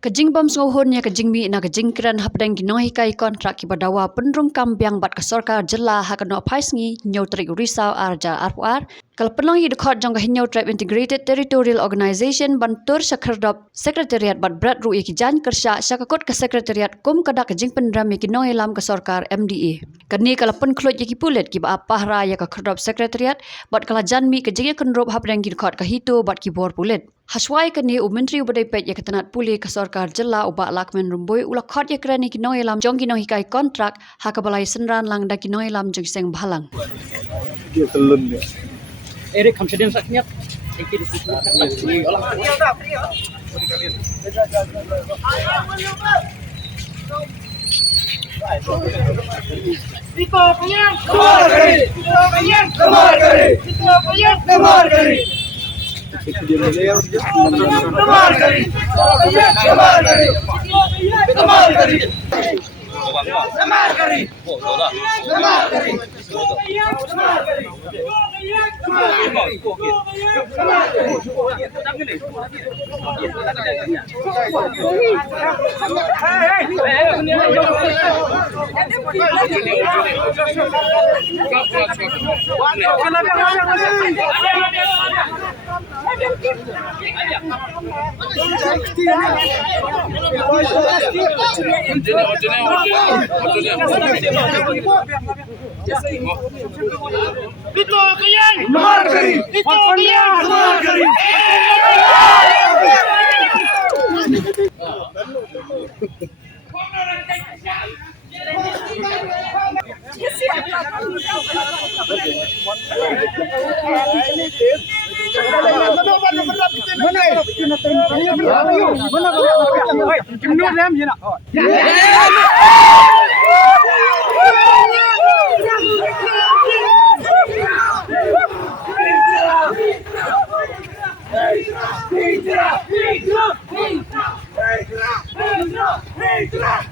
Kajing bam sohonnya kajing mi na kajing kran hapdang ginohi kai kontrak ki badawa penrung kambiang bat ke sarkar jela hakano paisngi nyotrik risau arja arpuar kal penlongi dkhot jong hinyo tribe integrated territorial organization bantur sakardop Secretariat bat bret ru ki jaiñkyrshah sakakot ke Secretariat kum kadak kajing pynrem ki nongialam ke sarkar MDA kani kala pen khloj ki pulet ki ba pahra ya ka khardop Secretariat bat kala janmi kajing kenrop hapdang ki dkhot ke HITO bat ki bor pulet Haswai kini Menteri Ubadai Pet ya ketenat pulih ke sarkar jela ubak lakmen rumbui ula khot ya kerani ki nongialam jong ki nohikai kontrak hakabalai senran lang da ki nongialam jong seng balang. Dia telun dia. Eric confidence aknya. Iko punya kemar kari. Iko punya kemar kari. Iko punya kemar kari. Kemar kari. Kemar kari. Kemar kari. Kemar kari. Kemar kari. Itu kalian kemar kari. Itu kalian kemar kari. Hey,